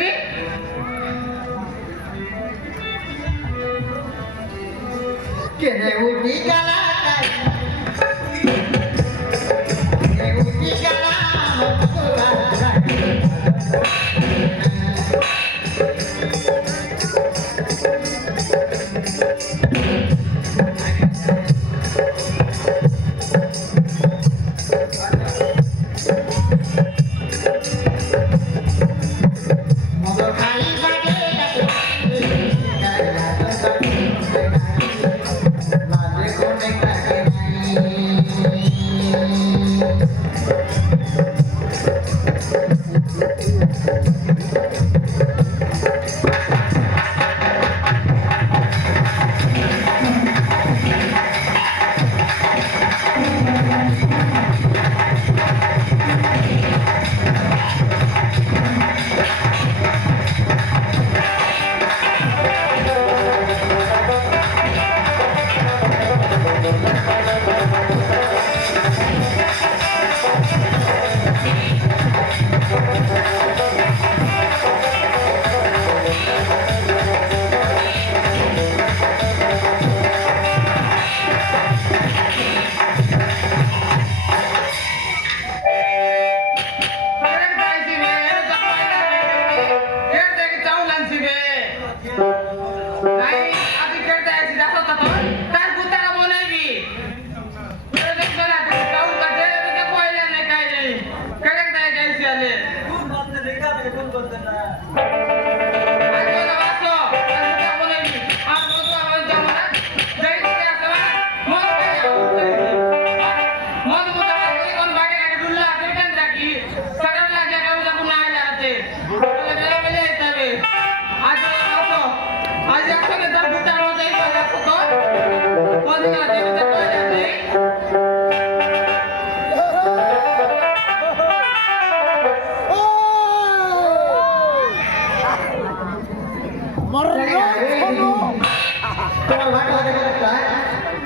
করবি কেনে উঠি গেলা উঠি গেলা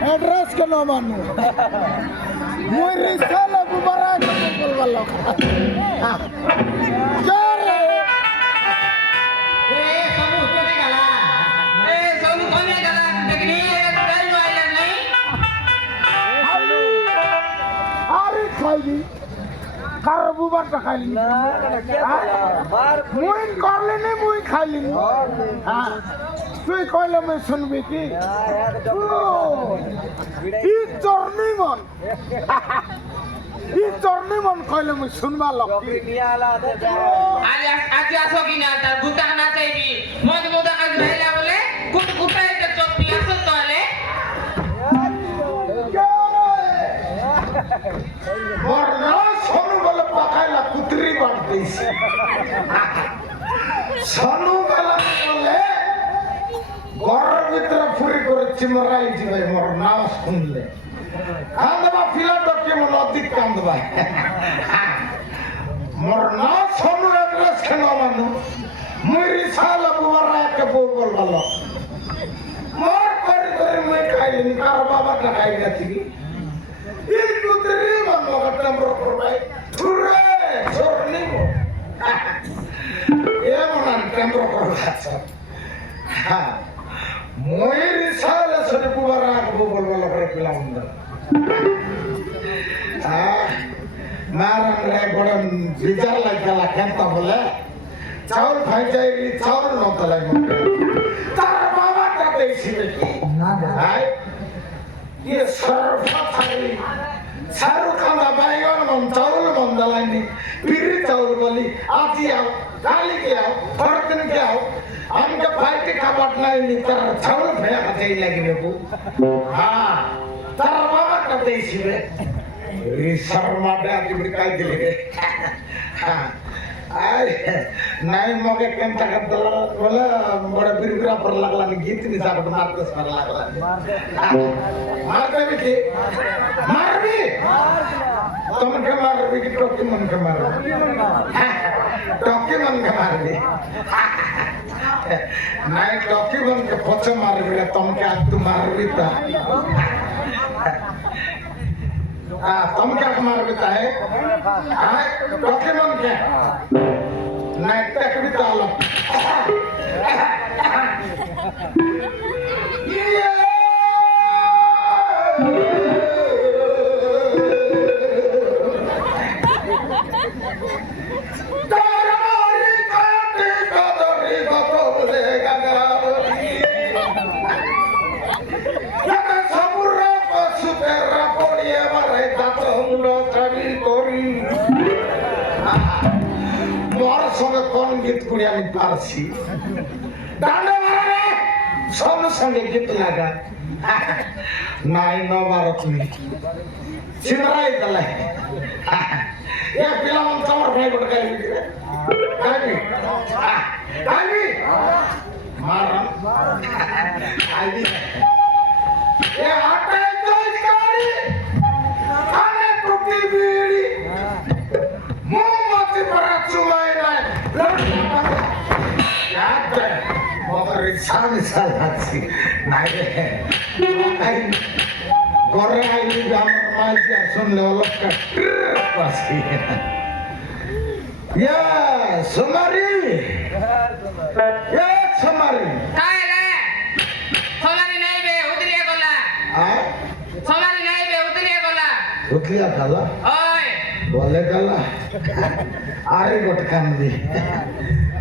एड्रेस के न मानू मोर रिसाला बुबारा के बोलवा लोग क्या रे सोनू कोने गला देखनी कई वाला नहीं अरे खाइली कार बुबार टा खाइली मुई करले नहीं मुई खाइली हां তুই কইলে মই শুনবি কি ই জর্নি মন কইলে মই শুনবা লগ আজ আসো কিনা তার গুতা না চাইবি মদ মদ কাজ ভাইলা বলে কুট কুটাই তে চপি আসো তলে বর্ণ সোনু বলে পাখাইলা কুতরি বাট দিছে সোনু বলে ঘরের ভিতরে ফুরি করে চিমরাই যাবে মোর নাম শুনলে কান্দবা ফিলাটো কেমন অধিক কান্দবা মোর নাম সোনু এড্রেস কেন মানু মুই রিসালা বুবারা একে বউ বলবালো মোর করে করে মুই খাইনি কার বাবাটা খাই গেছি এই কুতরি মানো গটম রকবাই থুরে ছোরনি এ মনান কেন্দ্র করবাছ হ্যাঁ ময়ের সালে সরে বুবারা বউ বলবালো করে পিলাম মারান রে বড় বিজার লাগলা কেনতা বলে চাউল খাই যাই চাউল নতলাই মনে তার বাবাটা দেইছিবে কি না ভাই ये सर्फा थाई सारू खाना बाइगन मन चावल मन दलाइनी पीरी चावल बोली आती आओ काली के आओ फरतन के आओ हमके फाइट खाबाट नहीं नी तर चावल भया खाते लगी नेबू हां तर बाबा कते इसीबे रे शर्मा बे आके बिकाई दिले हां आय नहीं मगे केनता कर दला बोला बड़ा बिरबिरा पर लागला नि गीत नि साबत मारते सर लागला मारते भी के मारबी तुम के मारबी कि टोकी मन के मारबी टोकी मन के मारबी नहीं टोकी मन के पछे मारबी तुम के तू मारबी ता तुम क्या मारबी ता है टोकी मन के नहीं तक भी ताला গীত করে আমি পারছি ডান্ডা মারা সঙ্গে সঙ্গে গীত লাগা নাই নবার তুমি সিনারাই দলাই এ পিলাম তোমার ভাই বড় গাইবি গাইবি গাইবি মারাম গাইবি এ আটাই দইস কারি আনে টুটি বিড়ি মোমবাতি পরা চুমাই নাই याद मगर सामने साल हाथी नाइले आई गोरे आई गाम माइया सुन ले लोग का पासी या सुमारी कायले सोमारी नहीं बे उतरिया गला हाँ सोमारी नहीं बे उतरिया गला उतलिया गला ओए बोले गला आरे गोटकान दी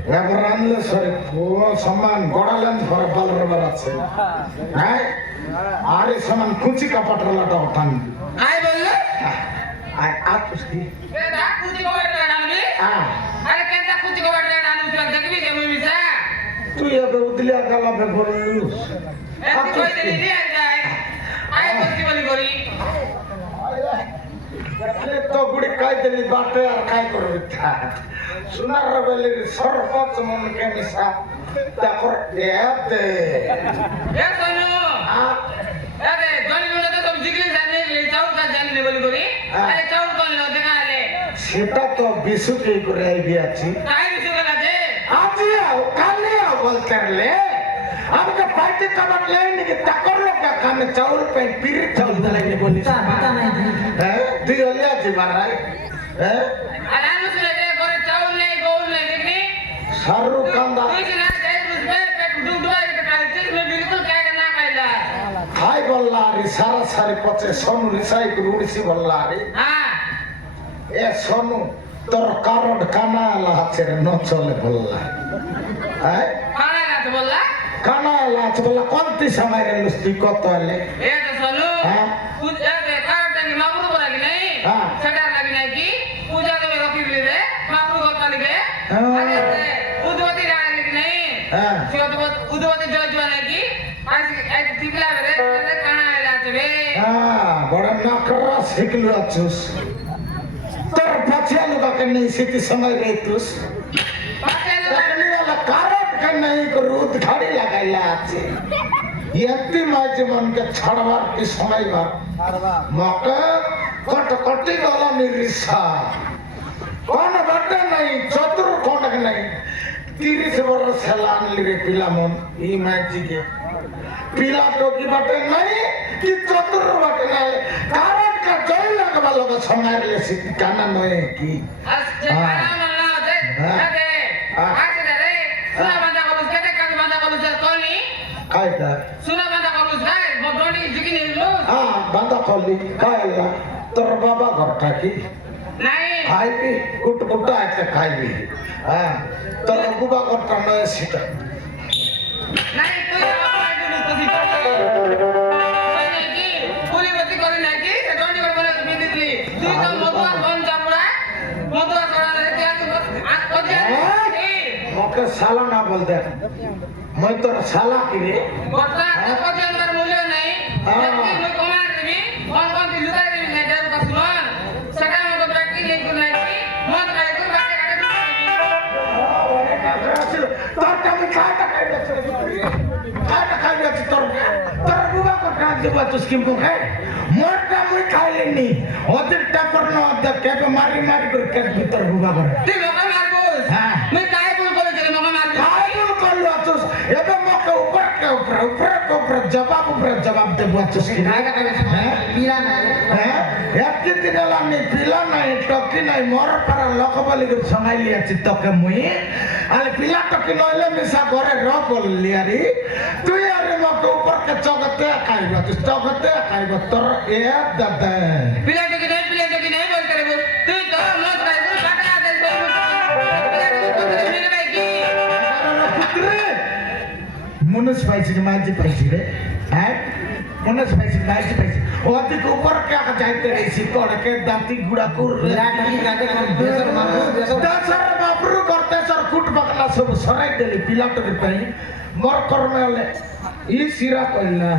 এবার আনলে সরে সমান গড়ালেন ঘরে বালরবার আছে হ্যাঁ আর এই সমান কুচি কাপাটলাটা ওঠান আই বললে আয় আতুসকি এডা কুচি কোবাড়া ডানবি হ্যাঁ আরে কেনটা কুচি কোবাড়া ডানু তুই দেখবি কেমন মিছা তুই এবে উদলিয়া গালাবে বললুস এত কই দিলি রে যায় আই কুচি বলি করি তো গুড়ি কাই দিলি বাটে আর কাই করবি তা সোনার বেলির সর্বোচ্চ মনকে মিশা তারপর দেতে এ সোনু আরে জনি বলে তো সব জিগলি জানি চাউল কা জানি বলি করি আরে চাউল কোন লো দেখা আলে সেটা তো বিশুকে করে আইবি আছি কাই বিশু গলা দে আজি কালে বলতে লে আমাকে পাইতে কাবাট লাইনি কি তাকর লোক কানে চাউল পে পিরি চাউল দলাইনি বলি पता नहीं হ্যাঁ তুই হলিয়া জিবারাই হ্যাঁ আর আলু ছেলে দে করে চাউল নেই গোল নেই দেখনি শাহরুখ খান দা তুই না যাই বুঝবে পেট ডুব ডুবাই কে কাল চিজ মে বিলকুল কায়দা না কাইলা হাই বল্লা রে সারা সারি পচে সোনু রিসাই কুড়িছি বল্লা রে হ্যাঁ এ সোনু তোর কারড কানা লাছে রে ন চলে বল্লা হ্যাঁ খানা গাছ বললা কানা লাছ বল্লা কোনটি সময় রে লুস্তি কত হলে এ তো সোনু হ্যাঁ পূজা দে কারটা কি মাপুর বলা কি নাই হ্যাঁ। সেটা লাগি নাই কি পূজা দেবে রকি দিলে রে মাপুর গল পালিবে হ্যাঁ। আরে উদ্বতী রায় কি নাই হ্যাঁ উদ্বতী জয় জয় নাকি আজ আজ টিকলা রে কানা লাচবে হ্যাঁ বড় নাকরা শিখলু আছুস তোর পাছে লোকে নেই সিটি সময় রে তুস পাছে लगने वाला कारट का नहीं को रूद घड़ी लगाइला আছে यति माजे मन के छड़वार की समय बार मौका कट कटी वाला निरिसा कौन बटे नहीं चतुर कौन के नहीं 30 बरस सेलान लिरे पिला मन ई मैची के पिला टोकी बटे नहीं कि चतुर बटे नहीं कारट का जय लगवा लोग समय ले सिटी काना नय की আজকে কানা না দে দে আজকে রে সুনা বান্দা কলুস কেতে কাজ বান্দা কলুস কোনি काय का সুনা বান্দা কলুস গায় বডি জিকি নিলু বান্দা করলি খাইলা তোর বাবা ঘরটা কি নাই খাইবি কুট কুটা একটা খাইবি হ্যাঁ তোর বুবা ঘরটা নয় সেটা নাই তুই আমার দিন তুই নাকি পুলিবতি করে নাকি সে ডন্ডি করে বলে তুমি দিলি তুই তো মধুয়া কোন চাপড়া মধুয়া করা রে তুই আজ ওজে ওকে সালা না বল দে মই তোর সালা কি রে বর্তা ওজে আমার মূল্য নাই তুই মই কমার দিবি কোন কোন তুই লুকাই দিবি না যার কাছে মান সেটা মতো ব্যক্তি নেই কোন নাকি মত খাই কই বাটে কাটে তোর আমি খাটা খাই যাচ্ছি তোর তোর বুবা ঘরটা দেবো তো স্কিম কো খাই মোরটা মুই খাইলেনি ওদের টাকর না ওদের কেবে মারি মারি করে কেট ভিতর বুবা ঘর তুই লোকে মারবস হ্যাঁ মই কাই ভুল করে দিলে লোকে মারবি কাইল করলো আছস এবে মকে উপর জবাব দেবো আছস কি मिला नहीं হ্যাঁ একটি দিন আমি পিলা নাই টকি নাই মর পারা লোক বলি করে সঙ্গাইলি আছি তোকে মুই আলে পিলা টকি নইলে মিশা ঘরে র বললি আরে তুই আরে মকে উপর কে জগতে খাইব তুই জগতে খাইব তোর এ দাদা পিলা টকি নাই বলতে রে তুই তো মত খাই তুই টাকা দে মেরে ভাই কি মনুষ পাইছি মাঝি পাইছি রে হ্যাঁ মনুষ পাইছি মাঝি পাইছি ওদিক উপর কে যাইতে রইছি তোড়কে দাঁতি গুড়া কুর দেশর বাবরু করতে সর কুট বাকলা সব সরাই দেলি পিলাটকে পাই মর কর্মে হলে ই সিরা কইলা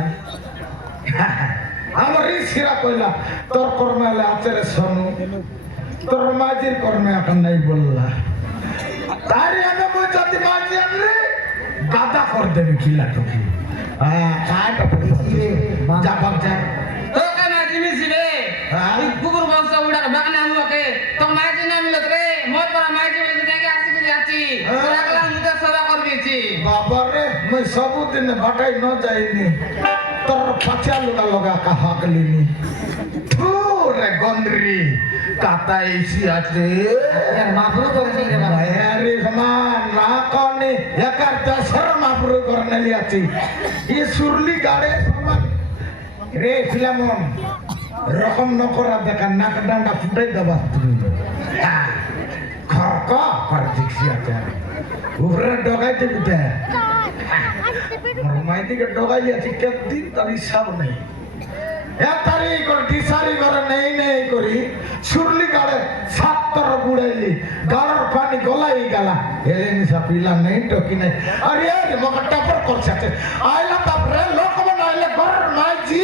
আমার ই সিরা কইলা তোর কর্মে হলে আচরে সনু তোর মাঝির কর্মে এখন নাই বললা তারি আগে মই যদি মাঝি আনলে গাদা কর দেবে পিলাটকে কাটা পড়ে যা ভাগ যা তো কে মাঝি মিছিবে কুকুর বংশ উড়া বাগনা হুকে তো মাঝি না মিলত রে মত পরা মাঝি বলে দেখে আসি কি যাচ্ছি রাখলা মুতে সেবা করবিছি বাবা রে মই ସବୁଦିନ বাটাই ন যাইনি তোর পাছা লগা লগা কাহাকলিনি থুরে গন্দ্রি কাতা এসি আছে মাফরু করে নি রে বাবা আরে সমান না কনে একার দশর মাফরু করনে লিয়াছি ই সুরলি গাড়ে সমান রে ফিলামন রকম নকরা দেখা নাক ডান্ডা ফুটাই দেবা তুমি খরক কর দেখছি আছে উপরে ডগাই দিবি দে মাইদিকে ডগাই আছে কেদিন তার হিসাব নেই এতারি করে দিশারি করে নেই করি সুরলি গাড়ে সাতর বুড়াইলি গাড়র পানি গলাই গেলা এলে নিশা পিলা নেই টকি নেই আরে আরে মকা টাপর করছে আইলা তারপরে লোক বানাইলে ঘর মাইজি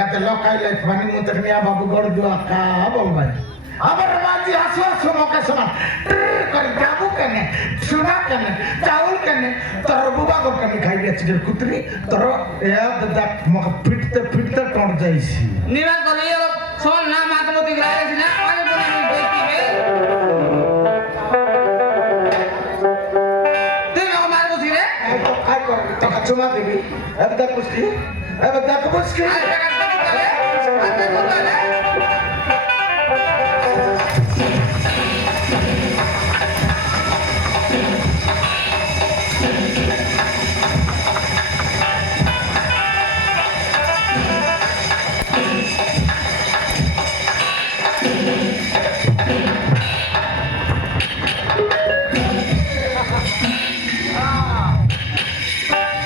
এতে লোক আইলে পানি মুতে নিয়া বাবু গড় দুয়া কা বলবাই আবার মাঝি আসো আসো মকে সমান করে যাবো কেনে শোনা কেনে চাউল কেনে তোর বুবা গো কেনে খাই গেছি কুতরি তোর দেখ মকে ফিটতে ফিটতে টন যাইছি নিরাজ করে এলো সব না মাতমতি গাইছি না আগে বলে আমি দেখিবে তুই আমাকে মার বসি রে আই কর টাকা চুমা দিবি এবার দেখ বুঝলি এবার দেখ বুঝলি আই টাকা দিতে আই করতে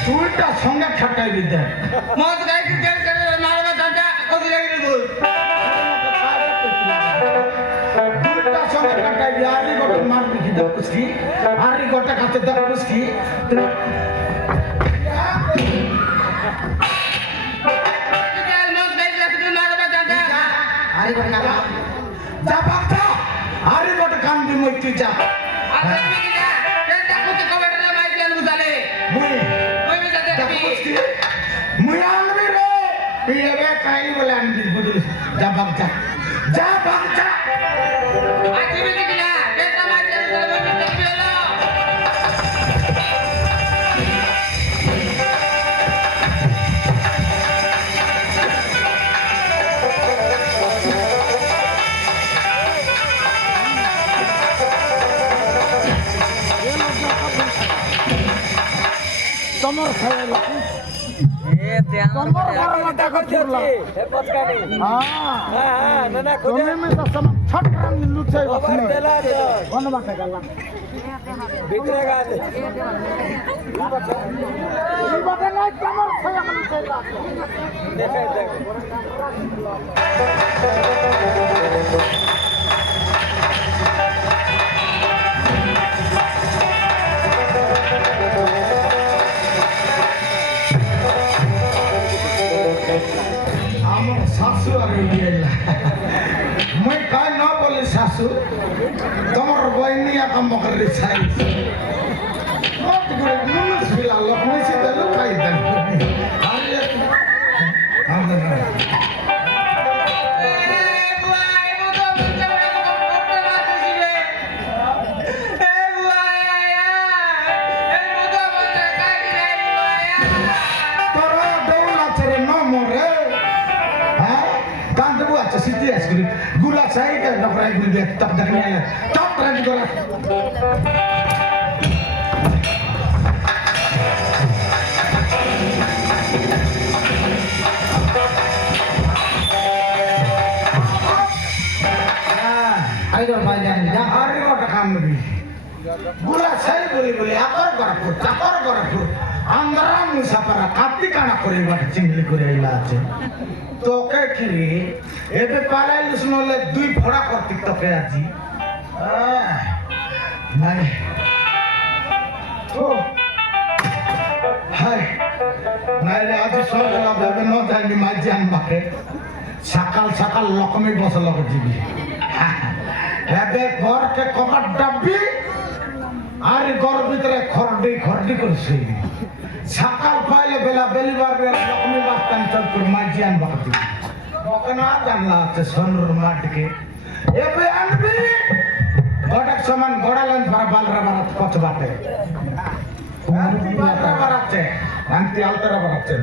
তুইটা সঙ্গে খাটাই দিতে মত গাইছি তেল করে মারবা দাদা কদি লাগি বল দুইটা সঙ্গে খাটাই দি আরি গোটা মারবি কি দেখ বুঝলি আরি গোটা খাতে দেখ বুঝলি তেল মত গাইছি তুমি মারবা দাদা আরে করে না যা বাচ্চা আরি গোটা কাম দি মইতি যা আপনি কি না তেল দেখতে কবে না মাই তেল বুঝালে মুই ওই বিজাতে দেখ কি বুঝলি মুই আনবি রে পিয়েবে কাই বলে আনবি বুঝলি যা বাচ্চা যা বাচ্চা আজ বিজাতে কি না তেল মাই তেল বুঝালে ওই বিজাতে এলো তোমার খাইলা তোমার বড় দেখো ফুরলা হ্যাঁ না না তুমি মে তো সম ছটকান লুচাই বসনি কোন বাটা গলা ভিতরে গালে এই বাটা নাই তোমার খাইলা লুচাইলা দেখে দেখ আমার শাশু আর মই কাই ন বলি শাশু তোমার বইনি একা মকর রিসাই মত করে নুস ফিলা লক্ষ্মী সে দেলো খাই দেন আরে আমরা সিরিয়াস করি গুলা চাই কে ডকরাই গুলি দেখ তক দেখ নিয়ে চপ রাজি করা আরে তোর ভাই জানি যা আরে ওটা কাম নবি গুলা চাই বলি আকর গরপুর চাকর গরপুর আন্দারা মুসাফারা কাতি কানা করে বাট চিংলি করে আইলা আছে তোকে কি রে এবে পালাইলিস নলে দুই ফড়া করতি তোকে আজি নাই ও হাই নাই রে আজ সকালে ভেবে ন যাইনি মাঝি আনবাকে সকাল সকাল লকমে বসে লক দিবি এবে ঘরকে কপাট ডাববি আর ঘর ভিতরে খরডি করে শুইবি সকাল পাইলে বেলা বেলিবার বেলা লকমে বাস্তান চল করে মাঝি আনবাকে দিবি ওকে না জানলা আছে সোনুর মাটিকে এবে আনবি ঘটক সমান গড়ালেন বালরা বারাত কচ বাটে বালরা বারাচ্ছে আন্তি আলতারা বারাচ্ছে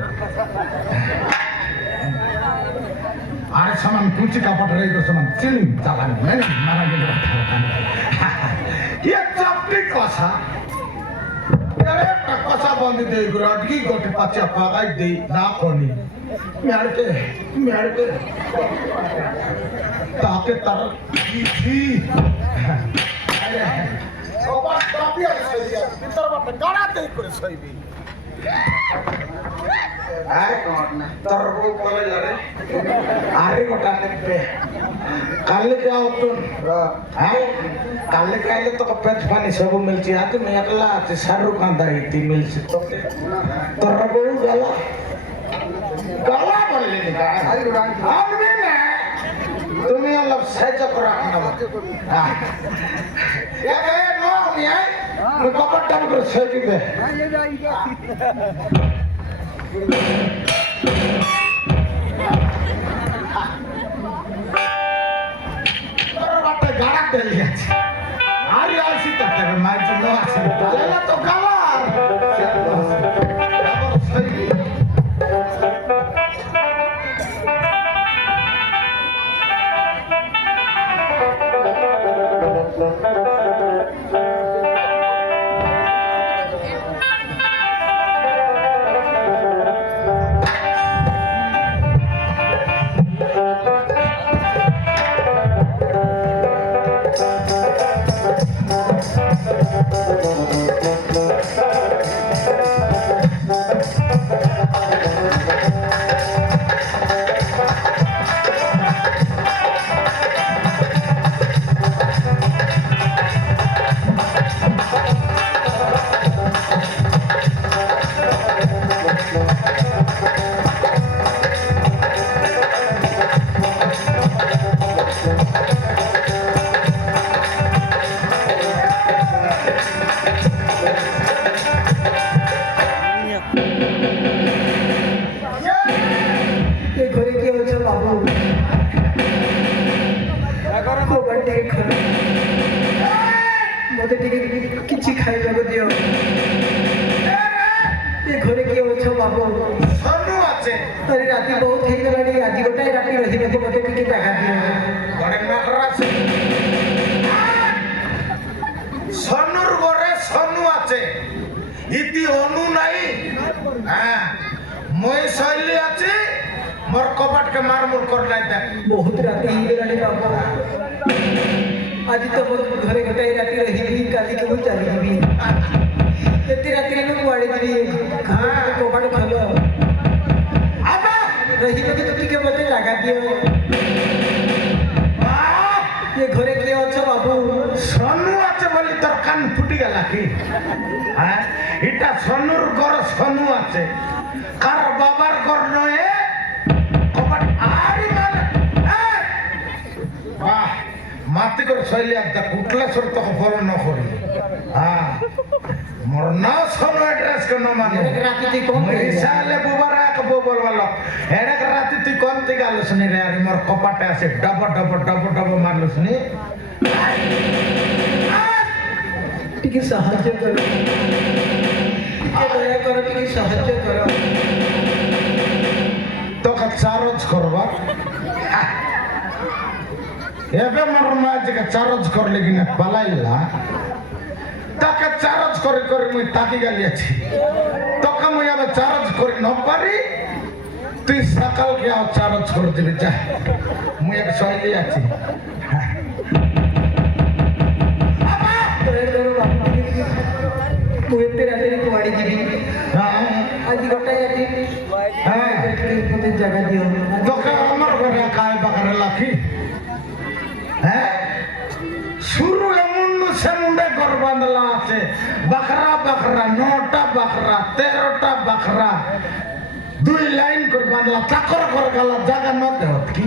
আর সমান কুচি কাপড় রইগো সমান চিনি চালানি মেনি মারা গেল ये चापटी कसा यार একটা কসা বন্ধ দেই গড়ি গটি পাচা পাগাই দেই না কোনি মেরকে তাকে তার কি আরে সবার টপি আছে ভিতর বাটে গাড়াতে করে সইবি আরে কোন না তোর বউ বলে যারে আরে গোটা নেবে কাল যাও তো হ্যাঁ কাল কাইলে তো পেট পানি সব মিলছি আজ মেলা আছে শাহরুখ খান দাইতি মিলছি তোকে তোর বউ গালা বললি না আমি না তুমি অলপ সাহায্য করা না একে নো আমি কপারটা করে সই দিবে গাড়া তেল গেছে আর আসি তাকে মাঝে নো আসি তাহলে তো গালার মতে টিকে কিছু খাইବାକୁ দিও ଏ ଘରେ କିଏ ଅଛ ବାବୁ ସନୁ আছে ଆରେ ରାତି ବହୁତ ହେଇଗଲାଣି ଆଜି ଗୋଟାଏ ରାତି ରହିବାକୁ ମତେ ଟିକେ ଜାଗା ଦିଅ গড়ে নাকরা সনুর ঘরে সনু আছে ইতি অনু নাই হ্যাঁ মই শৈলী আছে মোর কপাটকে মারমুর করলাই দেখ ବହୁତ ରାତି ହେଇଗଲାଣି ବାବୁ ଆଜି ତ ମୋ ଘରେ ଗୋଟାଏ ରାତି ରହିବି କାଲିକି ମୁଁ ଚାଲିଯିବି ଏତେ ରାତିରେ ମୁଁ କୁଆଡ଼େ ଯିବି କବାଟ ଖୋଲ ରହିବାକୁ ତ ଟିକେ ମତେ ଜାଗା ଦିଅ ଏ ଘରେ କିଏ ଅଛ ବାବୁ সনু আছে বলি তোর কান ফুটি গেল কি হ্যাঁ এটা সনুর ঘর সনু আছে কার বাবার ঘর নয় কপাট আরি মানে বাহ মাতি করে শৈলী একটা কুটলেশ্বর তোকে ফলো ন করি হ্যাঁ মোর না সনু অ্যাড্রেস কেন মানে রাতি তুই কোন মিশালে বুবারা এক বউ বলবালো এড়েক রাতি তুই কোন থেকে আলোচনি রে আরে মোর কপাটে আছে ডব ডব ডব ডব মারলুসনি ଟିକେ ସାହାଯ୍ୟ କର ଟିକେ ଦୟା କର ଟିକେ ସାହାଯ୍ୟ କର তোকে চারজ করবা ଏବେ ମୋର ମା ଆଜିକା ଚାର୍ଜ করলে কিনা পালাইলা তাকে চার্জ করে করে মুই তাকি গালি আছি তোকে মুই আবার চার্জ করে ন পারি তুই সকালকে আও চার্জ করে দিবি যা মুই এক শৈলী আছি ମୁଁ ଏତେ ରାତିରେ କୁଆଡ଼େ ଯିବି ଆଜି ଗୋଟାଏ ରାତି ମୋତେ ଜାଗା ଦିଅ তোকে আমার ঘরে কায় বাকারে লাখি হ্যাঁ শুরু এমন সে মুন্ডে ঘর বাঁধলা আছে বাকরা বাকরা 9টা বাকরা 13টা বাকরা 2 লাইন করে বাঁধলা চাকর করে গেল জায়গা ন দেহত কি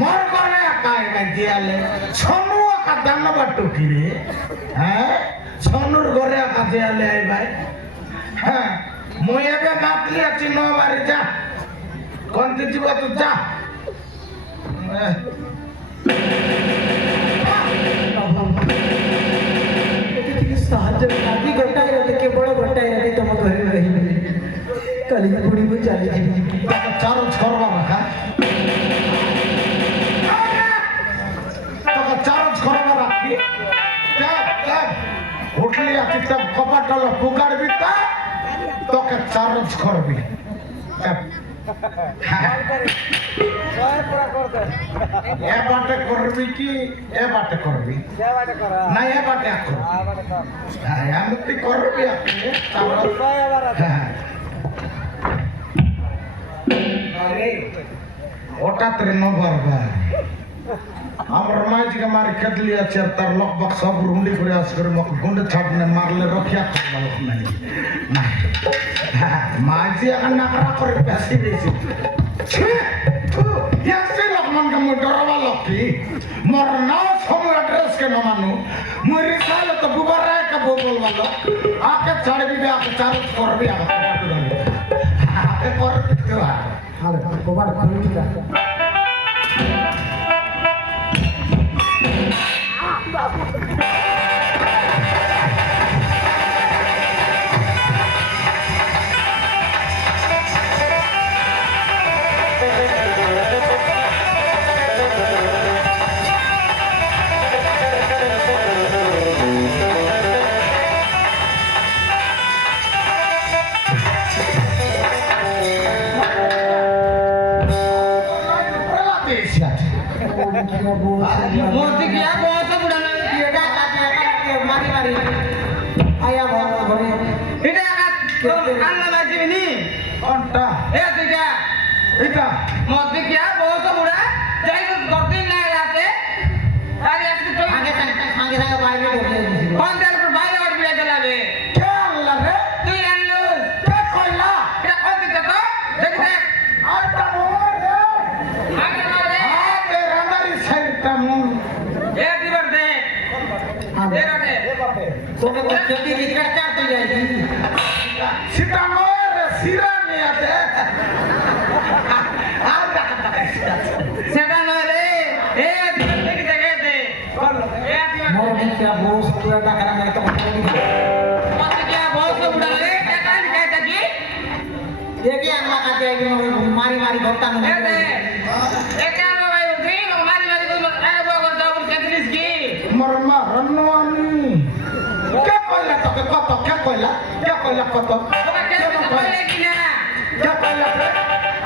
মোর ঘরে কায় গাই দিয়ালে সোনু আকা দান বাটু কি রে হ্যাঁ সোনুর ঘরে আকা দিয়ালে আই ভাই হ্যাঁ মুই এবে মাতলি আছি 9 বারে যা কোন দিব তো যা ଟିକେ ସାହାଯ୍ୟ ଆଜି ଗୋଟାଏ ରାତି କେବଳ ଗୋଟାଏ ରାତି ତମ ଘରେ ରହିବି କାଲି ପୁଣି ମୁଁ ଚାଲିଯିବି তাকে চার্জ করবা রাখা তোকে চার্জ করবা রাখি উঠলি আছি তব কপাটালো পুকারবি তা তোকে চার্জ করবি এ বাটে করবি কি এ বাটে করবি না এ বাটে করবি হ্যাঁ আমি তুই করবি আপনি হ্যাঁ হঠাৎ রে নবারবা আমার মাঝিকে মারি খেতলি আছে আর তার লগবগ সব রুন্ডি করে আস করে গুন্ডে ছাপনে মারলে রক্ষা করবা লোক নাই মাঝি এখন নাকড়া করে বেশি বেশি ইয়াসে লক্ষ্মণকে মুই ডরাবা লক্ষ্মী মোর নাও সময় অ্যাড্রেস কে ন মানু মুই রিসালে তো বুবার রায় কা বউ বলবা লোক আকে ছাড়বি আকে চার্জ করবি আকে করবি তো হালে কবাড় খুলি যা মূর্তি কি আর বয়স বুড়া না মারি মারি আয়া ঘরে এটা কান্না মাঝিবি নি কোনটা এ তুইটা এটা মূর্তি কি আর বয়স বুড়া যাই তো গর্দিন না রাতে আরে আজকে তো আগে আগে বাইরে ঢুকে দিছি কোন দেল পর বাইরে ওর বিয়ে চলাবে কে আল্লাহ রে তুই আনলু কে কইলা এটা কোন দিতে তো দেখ দেখ আইটা মোর রে আগে না রে আতে রান্দারি সাইটা মোর এ দিবার দে দে রাতে তোকে তো খেতে বিক্রা চাটতে যাইছি সিটা মোর রে সিরা নিয়াতে আর দেখা সেটা নয় রে এ দিবার দেখি দেখে দে এ দিবার মোর দিকে বহু সুরা টাকা নাই তো মূর্তি কি আর বয়স বুড়া রে টাকা লিখাই থাকি দেখি আমরা কাছে মারি মারি ধরতাম এ দে এ কেন ভাই উঠি মারি মারি তুই আরে বড় করে দাও কেতরিস কি মরমা রন্নওয়ানি কে কইলা তোকে কত কে কইলা কত তোকে কে কইলে কি না কে কইলা রে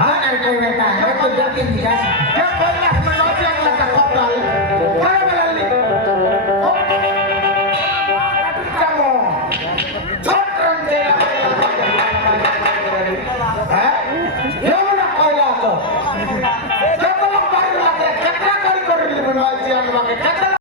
হ্যাঁ আর কই বেটা আমি তো দেখি দিগা কে কইলা আমি নজি আগলা কা কত আলে আরে বলালি কামো ছোট রং দে হ্যাঁ